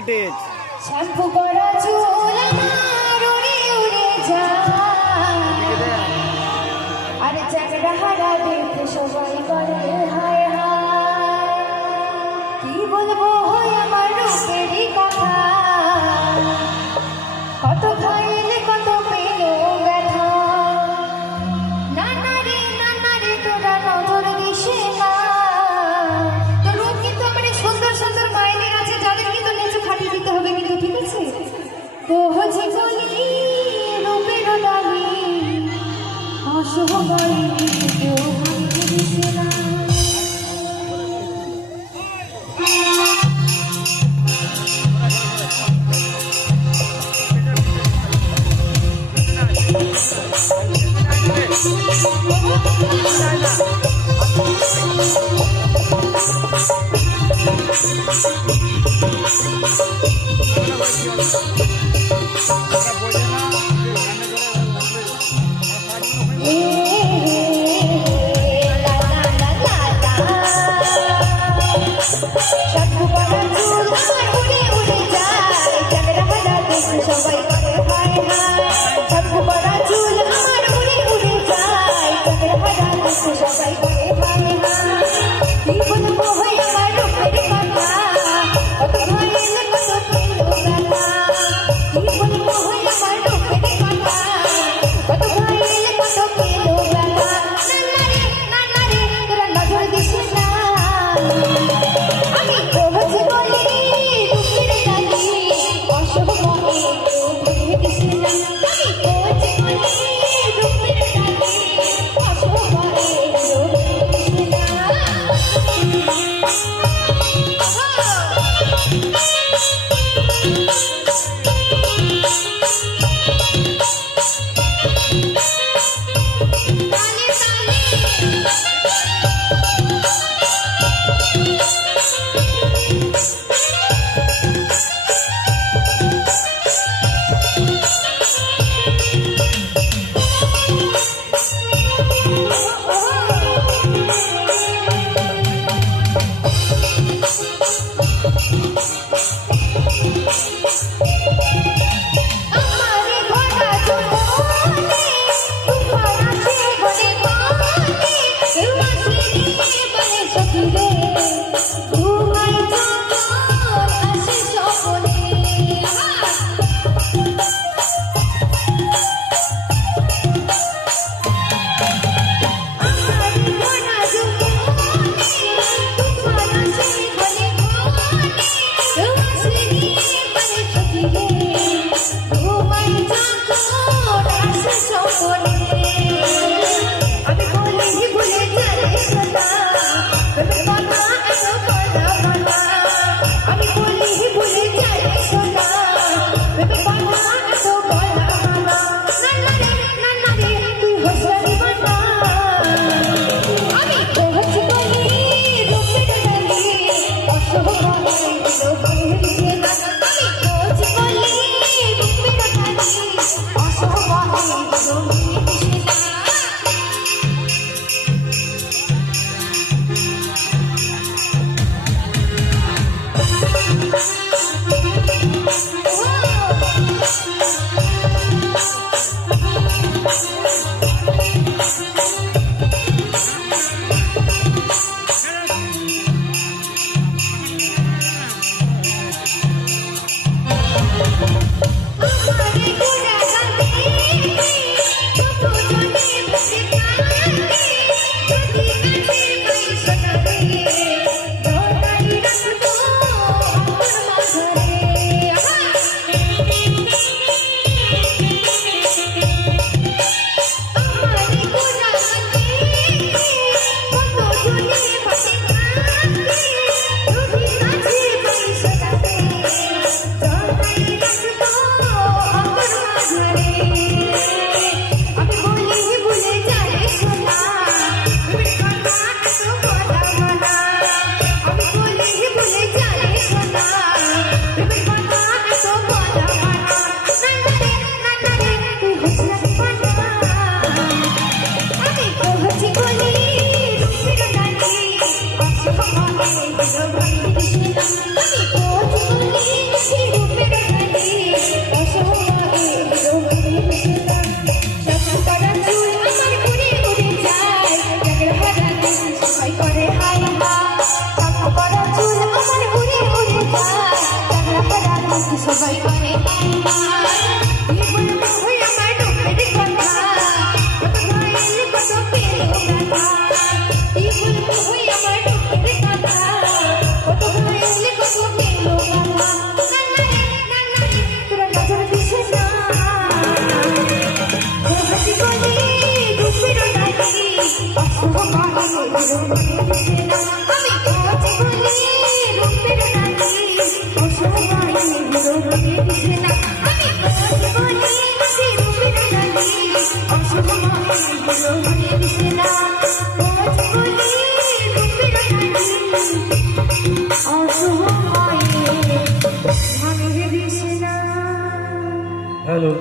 কেটেজ shampoo করা চুল আমার উড়ে উড়ে যায়, আর চ্যাংড়া হারা দেখে সবাই বলে হায় হায়। কি বলবো হয় আমার রূপেরই কথা, কত খাইলে কত পেল ব্যথা। নানা রে তোরা নজর দিসে না, তোর রূপ কিন্তু আমার সুন্দর সুন্দর মাইনের আছে, যাদের কিন্তু নিচে ফাটিয়ে দিতে হবে কিন্তু, ঠিক আছে? কোহজে বলি রূপের ডালি অশুভ বলি কেউ ভাঙতে দিসে না। সবাই করে হায় হায়, ঠাকু পরা চুল আমার উড়ে উড়ে যায়, চোখের হারা দেখে সবাই করে হায় হায়। কি বলবো হয় আমার রূপের কথা, কত ভাইলে কত পেল ব্যথা। কি বলবো হয় আমার রূপের কথা, কত ভাইলে কত পেল ব্যথা। নানা রে তোরা নজর দিস না, আমি কোহজ বলি রূপের ডালি অশুভ বলে কেউ ভাঙতে দিসে না। আমি কোহজ বলি রূপের ডালি অশুভ বলে কেউ ভাঙতে দিসে না। হিরো হয়ে দিছে না আমি কোচ বলি রূপের রানী অসময়ে হিরো হয়ে দিছে না আমি কোচ বলি রূপের রানী অসময়ে হিরো হয়ে দিছে না কোচ বলি রূপের রানী অসময়ে ভালো দিছে না। হ্যালো।